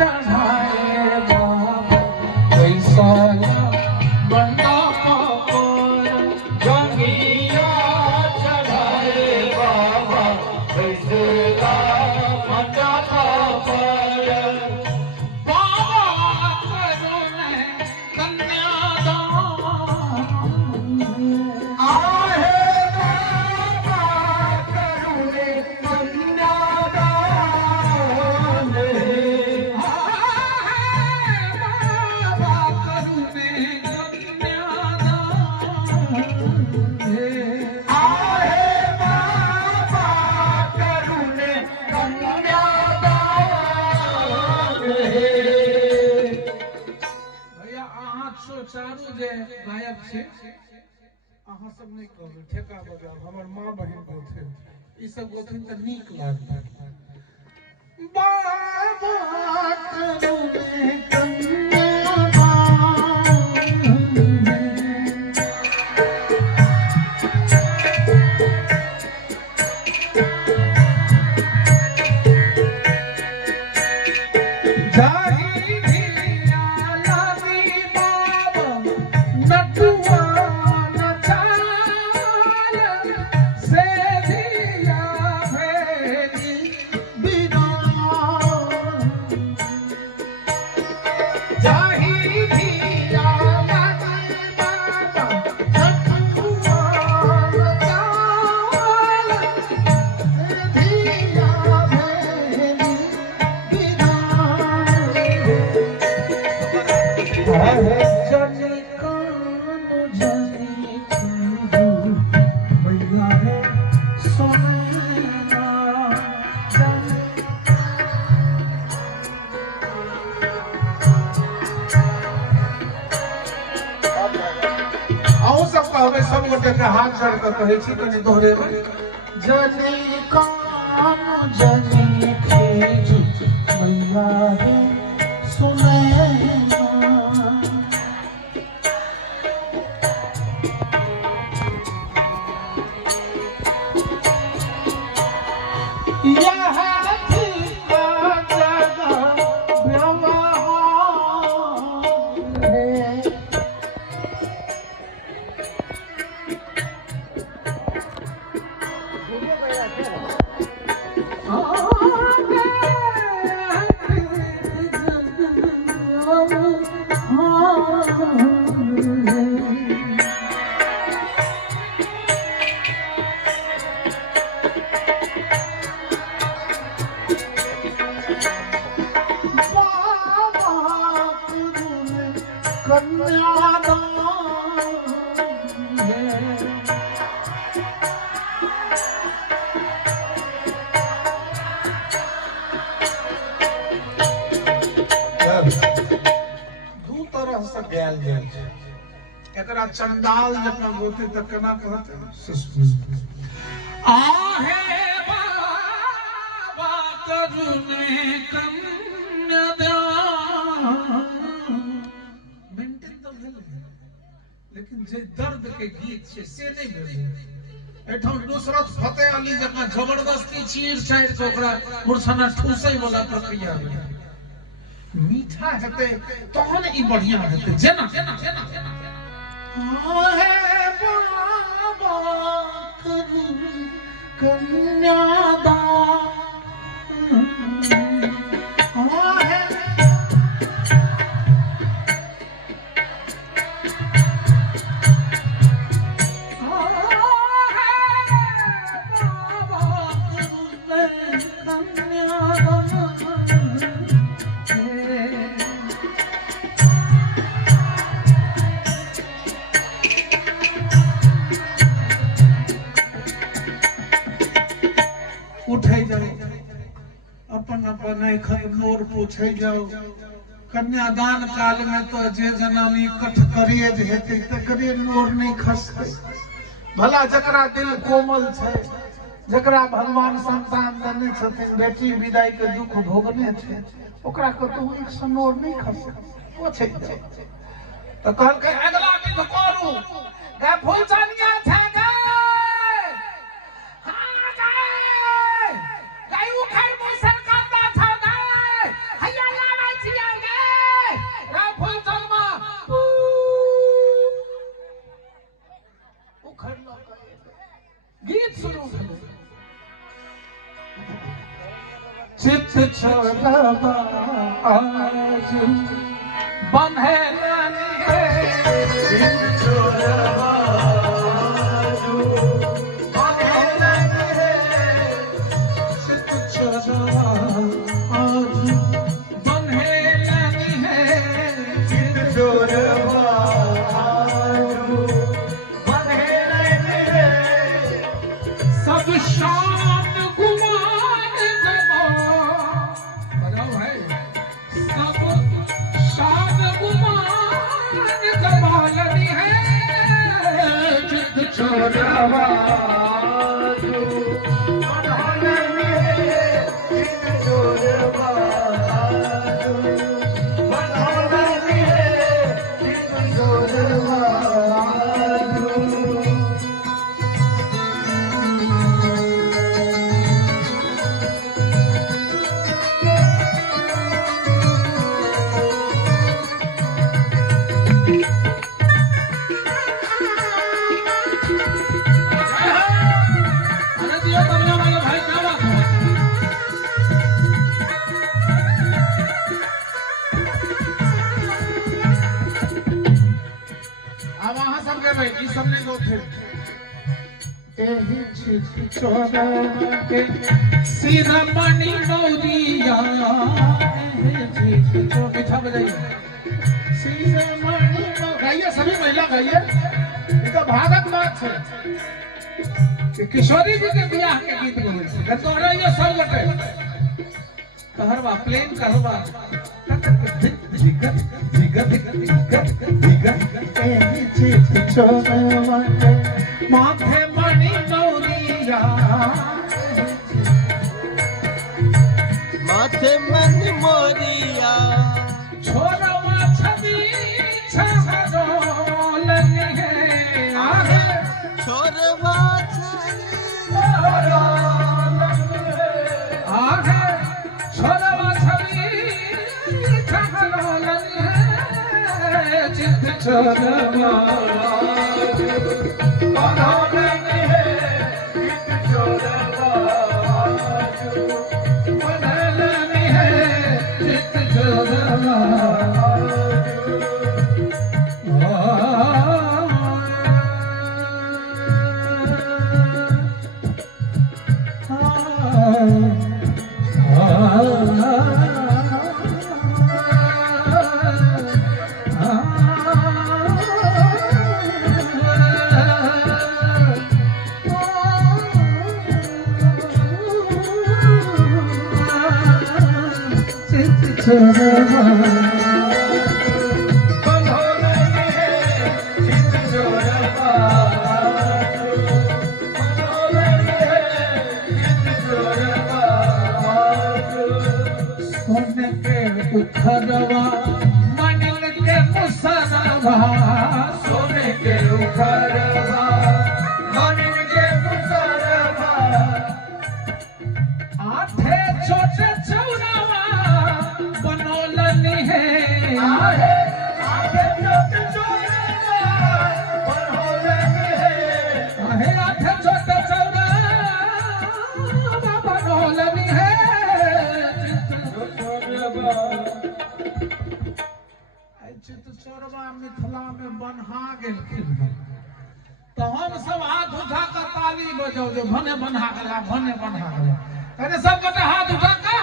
चढ़ाए बाबा कैसा बंदा पापर जंगिया चढ़ाए बाबा कैसे बंदा पापर बाबा करुणे कन्यादान आहे बाबा करुणे कन्यादान बाबा करुणे कन्यादान आहे बाबा करुणे कन्यादान भैया अहाँ चारू जे गायक छे अहाँ सब नहीं कहबे ठेका बजाओ हमर माँ बहन गोथे ई सब गोथिन त नीक लागत बाबा करुणे कन्यादान जाही धिया लागी बाबा नटुआ नचाय से धिया भेली बिरान जाही धिया लागी बाबा नटुआ नचाय से धिया भेली जनी कानो जनी चूरू भैया है सोना आओ सब कहबे सब गोटे के हाथ जोड़ के कहै छी कनी दोहरेबै जनी कानो जनी खेजू भैया है सुने दू तरह से गायल जाय छै एकरा चंडाल जकां गोते त केना कहते आहे बाबा करुणे कन्यादान मेंटेन तो भेल लेकिन जे दर्द के गीत छै से नहीं भेल एठम नुसरत फतेह अली जकां जबरदस्ती चीर चाइर के ओकरा मुरछना ठूसै वाला प्रक्रिया भेल मीठा हेते तहन ई बढ़िया हेते जेना आहे बाबा करुणे कन्यादान आहे उठे जाओ अपन अपन नोर पूछे जाओ कन्यादान काल में तो जे जनानी कठ करेज हेते तकरे नोर नहीं खसते भला जकरा दिल कोमल छै जकरा भगवान संतान देने छथिन बेटी विदाई के दुख भोगने छै ओकरा कतौ एक सनोर नहीं खसे पूछे तो कहल के अगला दिन करू गा फूल चानिया छै छोड़वा आज बंधे रानी है चित छोड़वा आज बंधे रानी है चित छोड़वा आज बंधे रानी है चित छोड़वा आज बंधे रानी है सब शान गुमान गवा बताओ है सब शान गुमान गवालनी है चित छोड़वा बंधे है चित छोड़वा बंधे है चित छोड़वा सिरमणि मौरिया मीठा बजाइए सिरमणि गाइए सभी महिला गाइए तो भागत बात है किशोरी जी के बियाह के गीत गए तोहरा ये सब लटे कहरवा प्लेन कहरवा माथे मणि मौरिया माथे मणि मोरिया छोरवा छवि छहरोलनी है आगे छोरवा आगे छोरवा छवि छहरोलनी है चित छोरवा उखरवा मनिल के मुसरवा सोने के उखरवा मनिल के मुसरवा आठे छोटे चौरावा बनोलनी है आठे छोटे चौरावा बनोलनी है आठे छोटे चौरावा बनोलनी है चित छोड़वा मिथिला में बन्हा गेलखिन तो हम सब हाथ उठा कर ताली बजाओ जो भने बन्हा गला भने बन्हा गला कहने सब गोटे हाथ उठा का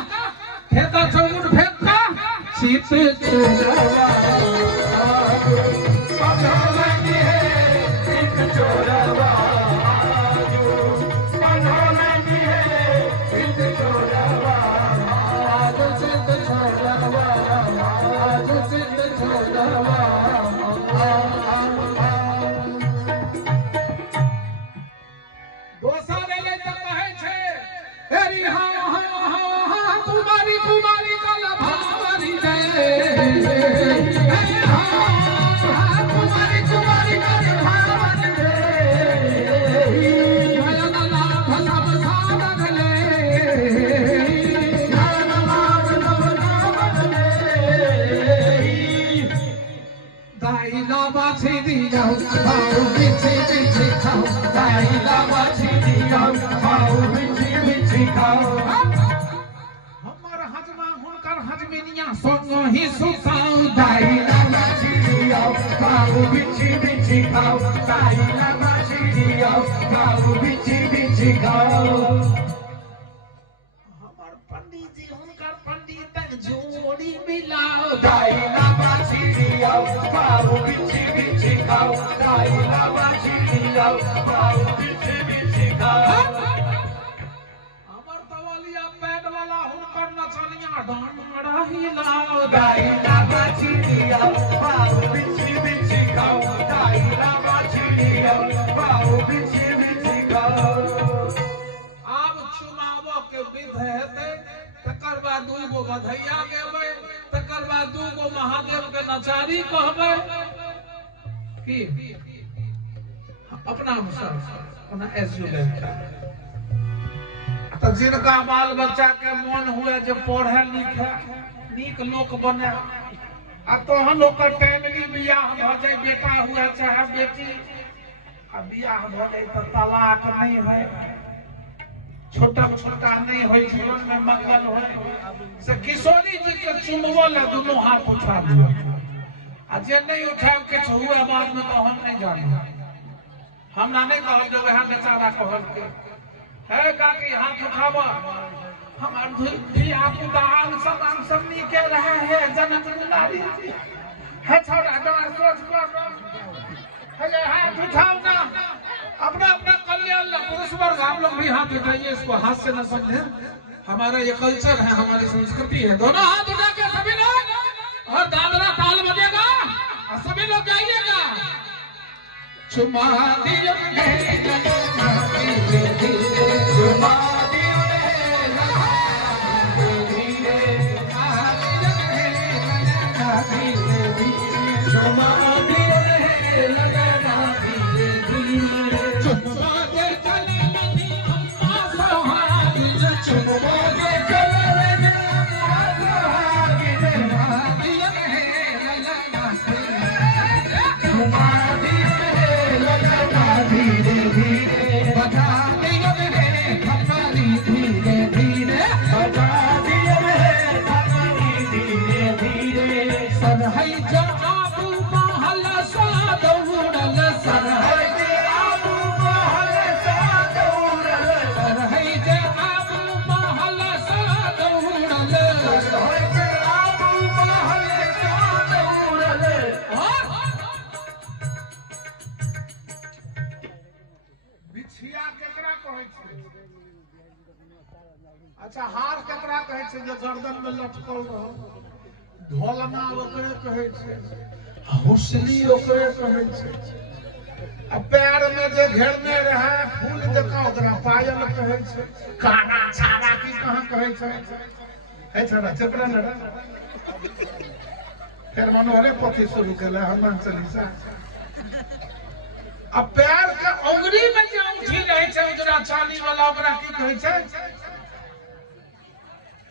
फेंका चौमुट फेंका चित छोड़वा बनोलनी है चित छोड़वा बनोलनी है चित छोड़वा चित छोड़वा कुमारी कुमारी कल भावरी कुमारी कुमारी कल बाछी दिया बाऊ बिछी बिछी खाओ दाइला बाछी दिया बाऊ बिछी बिछी खाओ हमर हजमिनिया संग ही सुताऊ दाई लामा छिड़ियाओ बाबू बिछी बिछी खाओ दाई लामा छिड़ियाओ बाबू बिछी बिछी खाओ हमार पंडित जी हुनकर पंडित जोड़ी मिलाओ दाई लामा छिड़ियाओ बाबू बिछी बिछी खाओ दाई लामा छिड़ियाओ बाबू बिछी बिछी खाओ डांडा हिलाओ दाई लामा छिड़ियाओ बाबू बिछी बिछी खाओ दाई लामा छिड़ियाओ बाबू बिछी बिछी खाओ आब चुमावो के विध हेतै तकर बाद दूगो बधैया गेबै तकर बाद दूगो महादेव के नचारी कहबै की अपना अनुसार अपना एजुलेट तो जिनका बाल बच्चा के मन हुए जो पढ़े लिखे नीक लोक बने आ तोहन लोग टाइमली बियाह भ जाए बेटा हुए चाहे बेटी आ बियाह भ जाए तो तलाक नहीं है छोटा छोटा नहीं हो जीवन में मंगल हो से किशोरी जी के चुमबो ले दोनों हाथ उठा लियो आ जे नहीं उठाव के हुए बाद में तो हम नहीं जाने हमरा नहीं कहल जो वह बेचारा कहल के है काकी हाथ उठावा हमार धुई आपको दाल सब हम सब निके रहे हैं जनक दुलारी है छोड़ा डर सोच को है हाथ उठाओ ना अपना अपना कल्याण ला पुरुष वर्ग हम लोग भी हाथ उठाइए इसको हाथ से न समझे हमारा ये कल्चर है हमारी संस्कृति है दोनों हाथ उठा के सभी लोग और दादरा ताल बजेगा और सभी लोग गाइएगा चुमा दियो चुमा अच्छा हार केकरा कहै छै जे गर्दन में लटकल रहो ढोलना ओकरे कहै छै हुसली ओकरे कहै छै आ पैर में जे घेरने रहे फूल जका ओकरा पायल कहै छै काना छाड़ा की कहां कहै छै है छड़ा चपरा लड़ा फिर मनोहरे पोथी शुरू केला हनुमान चालीसा आ पैर के अंगुरी में जे अंगूठी रहै छै उजरा चांदी वाला ओकरा की कहै छै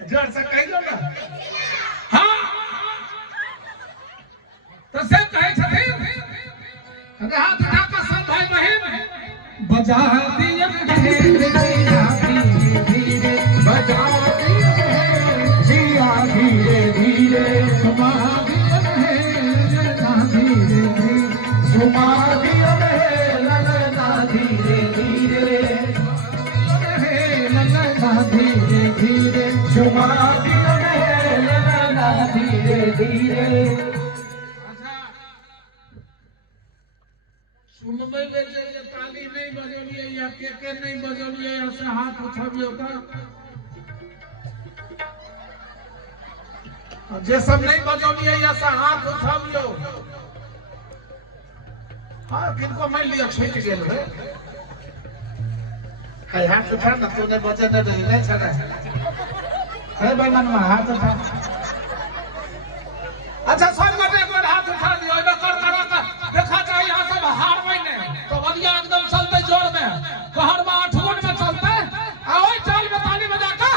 जोर से कहियो ना हां तो से कहे छथिन हाथ उठा के सब भाई बहन बजा दिया धीरे धीरे बजा दिया जिया धीरे धीरे सुमा दिया धीरे धीरे सुमा दिया ललना धीरे धीरे ललना धीरे धीरे सुमा दिया ललना धीरे धीरे सुनबे जे ताली नहीं बजौलिए या के नहीं बजौलिए ऐसे हाथ उठाबियो का जे सब नहीं बजौलिए ऐसे हाथ उठाबियो हां किनको मान लिया छूट गेल है कई हाथ उठा ना तूने बजे न रही नहीं छड़ा है बनन में हाथ उठा अच्छा सब बटे एक बार हाथ उठा दियो एबे कर का देखा जाए यहां सब हार महीने तो बलिया एकदम चलते जोर में कहर में 8 गुण में चलते आओ चाल में ताली बजा का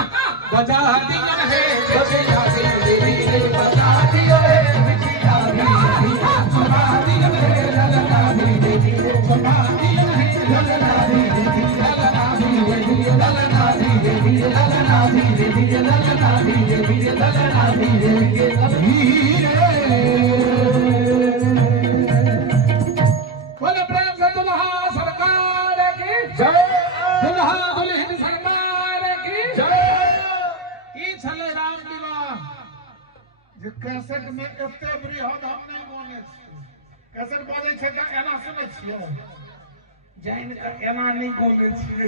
बजा दिया है बजा दियो है बिटिया सुना दिया है ललना धीरे धीरे सुना दिया है ललना धीरे धीरे ललना धीरे धीरे ललना धीरे धीरे ललना धीरे धीरे ललना धीरे धीरे ललना बोले प्रेम से दुल्हा सरकार की जय, दुल्हा दुल्हन सरकार की जय। की छले राम विवाह जे कैसेट में एते बृहद हम नहीं बोले कैसेट बाजे छै त एना सुनै छियै जाइन के एना नहीं बोले छियै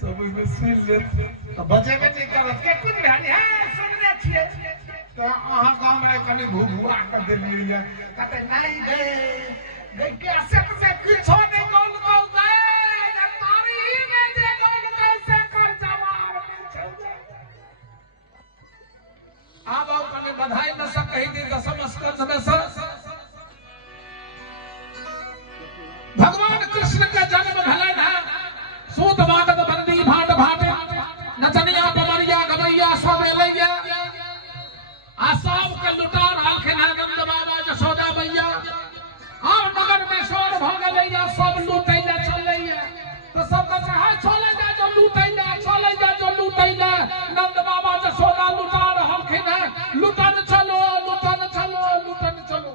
सब में सुन ले त बजेबे नहीं करत के कुछ ध्यान है सुनने छियै त अहाँ गांव में कनी भुभुआ कर देलियै या कहते नहीं गए कैसेट से किछो नहीं बोल को गए तारी में जे बोल कैसे कर जवाब अब आओ कने बधाई में सब कही दी दसम स्कंद में सर भगवान कृष्ण का जन्म भले ना सूत बाटत बंदी भाट भाटे नचनिया पमरिया गवैया सब एलैया आ सब के लुटार आखे नंद बाबा यशोदा मैया और नगर में शोर भ गेलैया सब लूटैला चलैया तो सब कहे हाय चले जा जो लूटैला चले जा जो लूटैला नंद बाबा यशोदा लुटा रहलखिन है लुटन चलो लुटन चलो लुटन चलो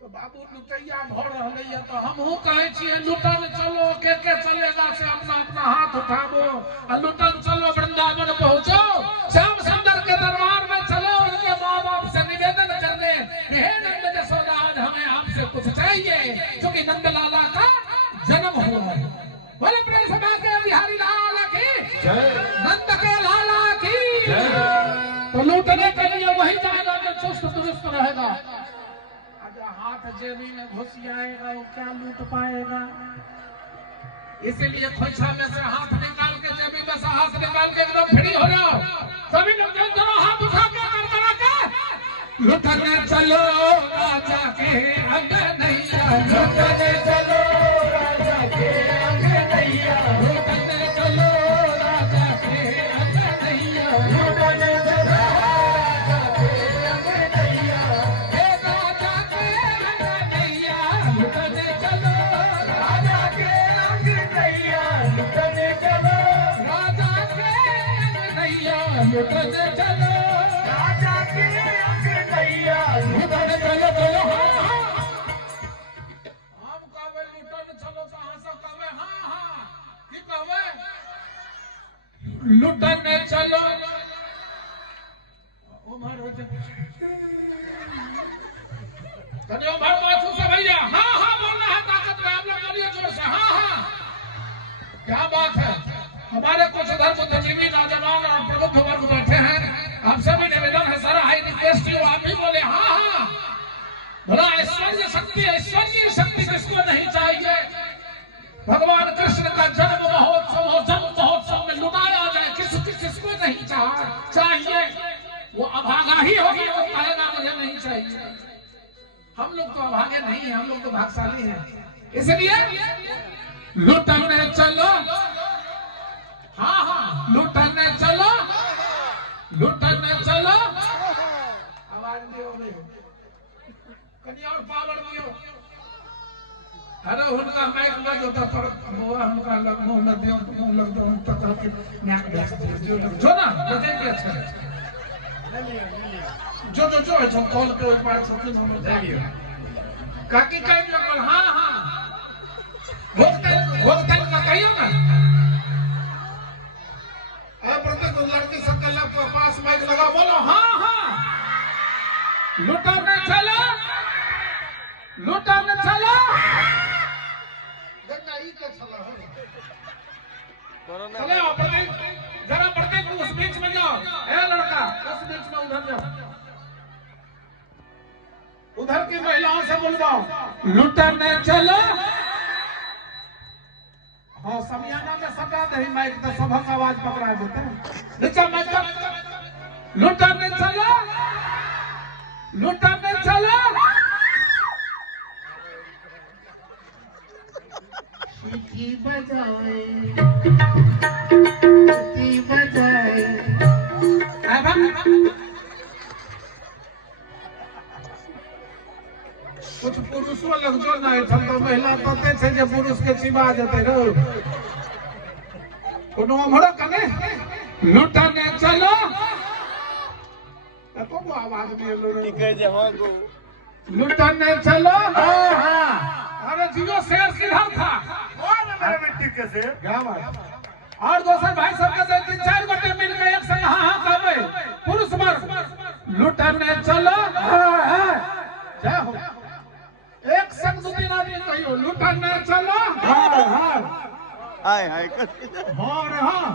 तो बाबू लुटैया भ रहलैया तो हमहू कहे छियै लुटन चलो के चलेगा से अपना अपना हाथ उठाबो आ लुटन चलो वृंदावन पहुंचो श्याम सुंदर के दरबार में चलो उनके माँ बाप से निवेदन करने हे नंद यशोदा आज हमें आपसे कुछ चाहिए क्योंकि नंद लाला का जन्म हुआ है। बोले प्रेम से बाके बिहारी लाल की जय, नंद के लाला की जय। तो लूटने के लिए वही जाएगा जो चुस्त दुरुस्त रहेगा। हाथ जेबी में घुसियाएगा वो क्या लूट पाएगा। इसीलिए खोइछा में से हाथ निकाल के जेबी में से हाथ निकाल के एकदम फ्री हो जाओ। सभी लोग जरा हाथ उठा के करकरा के लुटने चलो राजा के अंगनैया लुटने चलो राजा के अंगनैया लुटने चलो राजा के अंगनैया लुटने चलो राजा के अंगनैया हे राजा के अंगनैया लुटने चलो राजा के अंगनैया लुटने चलो राजा के अंगनैया लुटने चलो राजा के अंगनैया लुटने चलो चलो हम कहवे लुटन चलो कहां से कहवे हां हां की कहवे लुटने चलो उमर हो जाए तने उमर माथू से भैया हां हां बोलना है ताकत में आप लोग बोलिए जोर से हां हां क्या बात है। हमारे कुछ धर्म बुद्धिजीवी नौजवान और प्रबुद्ध वर्ग बैठे हैं आप सभी निवेदन है सर आई रिक्वेस्ट यू आप भी बोले हाँ हाँ भला ऐश्वर्य शक्ति किसको नहीं चाहिए। भगवान कृष्ण का जन्म महोत्सव हो जन्म महोत्सव में लुटाया जाए किसको नहीं चाहिए। वो अभागा ही होगा वो कहेगा मुझे नहीं चाहिए। हम लोग तो अभागे नहीं है हम लोग तो भागशाली हैं इसलिए लुटने चलो हाँ हाँ लुटने चलो आवाज दियो कनी और पावर दियो। अरे उनका माइक लग होता पर मोआ उनका लग मुंह में दियो मुंह लग दो उन तक के नाक बेच दियो जो ना बजे के अच्छा जो जो कॉल पे एक बार सब हम जाएंगे काकी कहीं लगल हाँ हाँ भोगतल का कहियो ना प्रत्येक लड़की सबके पास माइक लगा बोलो हाँ हाँ लुटने चलो देखना ई के चला है चले आओ प्रत्येक जरा प्रत्येक उस बीच में जाओ ए लड़का उस बीच में उधर जाओ उधर की महिलाओं से बुलवाओ लुटने चलो। हाँ समियाना में सटा दही माइक तो सबक आवाज पकड़ा देते हैं नीचे माइक लुटने चलो सीटी बजाए कुछ पुरुषों लग जो नहीं था तो महिला पते थे जे पुरुष के चिबा जते रो कोनो हमरो कने लुटने चलो तो वो आवाज दिए लो ठीक है जहाँ को लुटने चलो। हाँ हाँ अरे जियो शेर किधर था? कौन है मेरे मिट्टी के शेर? क्या बात? और दोस्त भाई सबके से 3-4 गोटे मिल गए एक संग हाँ हाँ कहबे पुरुष वर्ग लुटने चलो। हाँ हाँ जय हो एक संग 2-3 आदमी कहियो लुटने चलो। हाँ हाँ हाय हाय हाँ रे हाँ।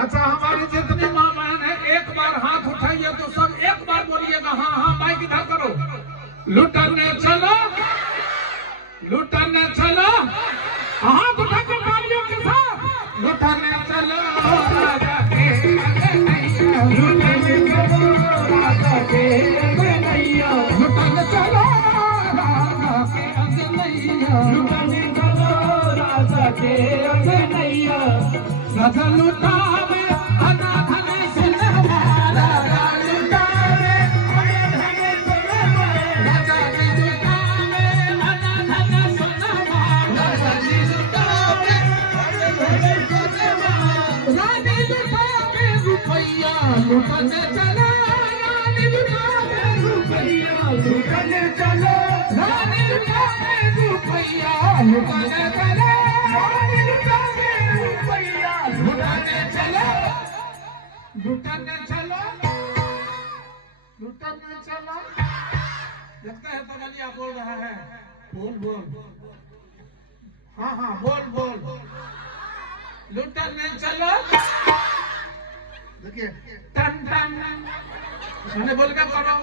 अच्छा हमारी जितनी माँ बहन है एक बार हाथ उठाइए तो सब एक बार बोलिएगा हाँ हाँ माइक इधर करो। लुटने चलो लुटने चलो हाथ उठा के तालियों के साथ लुटने चलो राजा के नैया लुटने चलो राजा के नैया लुटने चलो राजा के नैया लुटने चलो राजा के नैया राजा लुटावे अनाथन से हमारा राजा लुटावे अनाथन से हमारा राजा जी लुटावे अनाथन से हमारा राजा जी लुटावे अनाथन से हमारा रानी लुटावे रुपया लुटने चला रानी लुटावे रुपया लुटने चलो रानी लुटावे रुपया लुटने चला रानी लुटावे रुपया लुटने चलो लुटने चलो लुटने चलो। लगता है तमलिया बोल रहा है बोल बोल हाँ हाँ बोल बोल लुटने चलो। देखिए टन टन मैंने बोल के करो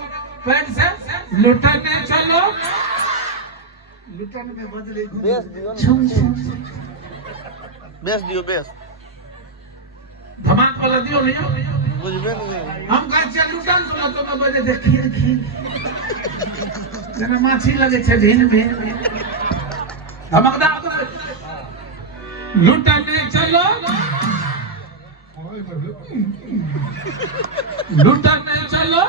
पैंट से लुटने चलो लुटन में बदले बेस दियो बेस दियो बेस धमाक वाला दियो नहीं बुझबे नहीं हम कहे छियै लुटन सुनो तो मैं बजे देखिए खीर जेना माछी लगे छै झील में धमकदार तो लुटने चलो लुटने चलो।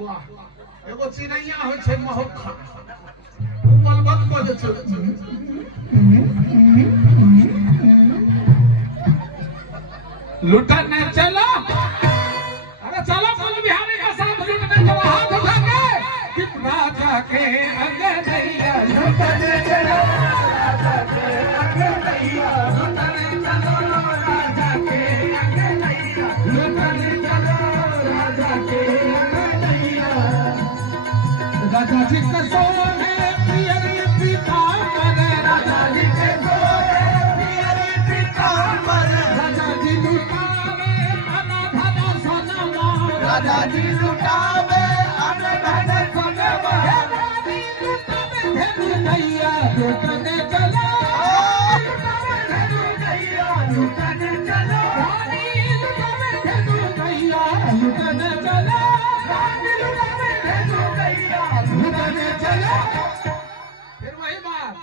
वाह एगो चिड़ैया होइ छै महोखा बोलबत बजे छै लुटने चलो। अरे चलो फुल बिहारी का साथ लुटने चलो हाथ उठा के राजा के अंगनैया लुटने चलो राजा के अंगनैया लुटने चलो राजा के अंगनैया लुटने चलो राजा के अंगनैया राजा जी के सोने पियरी पीताम्बर राजा जी के सोने पियरी पीताम्बर राजा जी लुटावे अनाथन सोनमा राजा जी लुटावे अनाथन सोनमा रानी लुटावे धेनु नैया लुटने चलो लुटावे धेनु नैया लुटने चलो रानी लुटावे धेनु नैया लुटने चलो रानी लुटावे धेनु नैया लुटने चलो। फिर वही बात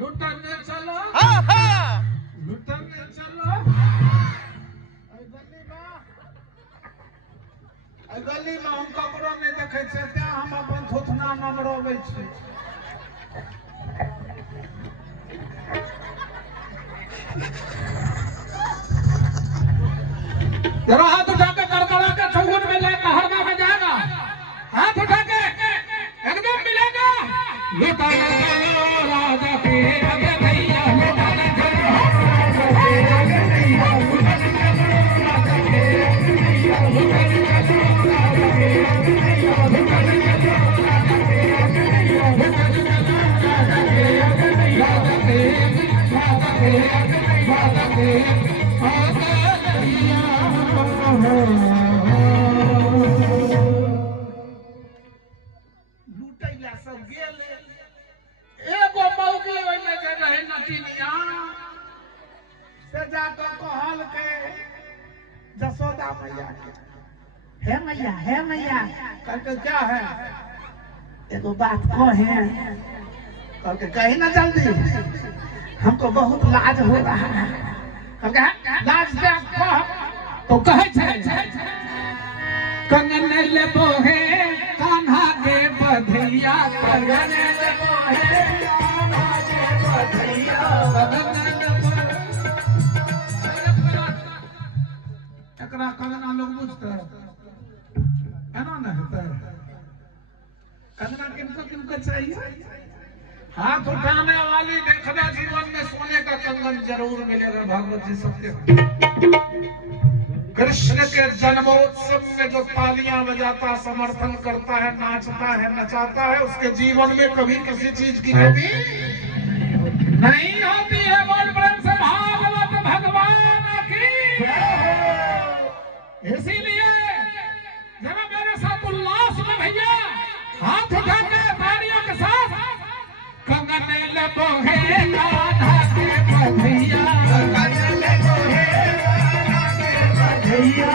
लुटने चलो हाँ हाँ लुटने चलो। गली में हम ककरो नहीं देखे छे त्या हम अपन थोथना नमरबै छी। जरा हाथ उठा के करकड़ा के चौगुन में लेकर हरमा में जाएगा हाथ उठा के एकदम मिलेगा लुटाने चलो राजा के आगे भैया लुटाने चलो राजा के आगे भैया लुटाने चलो राजा के आगे भैया लुटाने चलो राजा के आगे भैया लुटाने चलो राजा के आगे भैया लुटाने चलो राजा के आगे भैया राजा के राजा के लुटैला सब गेले एगो मौगी ओइमे जे रहे नटिनिया से जाकर कहल के जसोदा मैया के हे मैया कहते क्या है एगो बात कहे कहते कही ना जल्दी हमको बहुत लाज हो रहा है कहते लाज से कह तो कहे छे कंगन लेबो हे कान्हा के बधैया कंगन लेबो हे कान्हा के बधैया कंगन लेबो हाथ उठाने वाली देखना जीवन में सोने का कंगन जरूर मिलेगा। भागवत जी सत्य। कृष्ण के जन्मोत्सव में जो तालियां बजाता, समर्थन करता है, नाचता है, नचाता है, उसके जीवन में कभी किसी चीज की कमी नहीं होती है। बोल प्रेम से भागवत भगवान की। इसीलिए जरा मेरे साथ उल्लास में भैया हाथ उठा के तालियों के साथ कंगन ले बोहे राधा के बधैया, कंगन ले बोहे राधा के बधैया।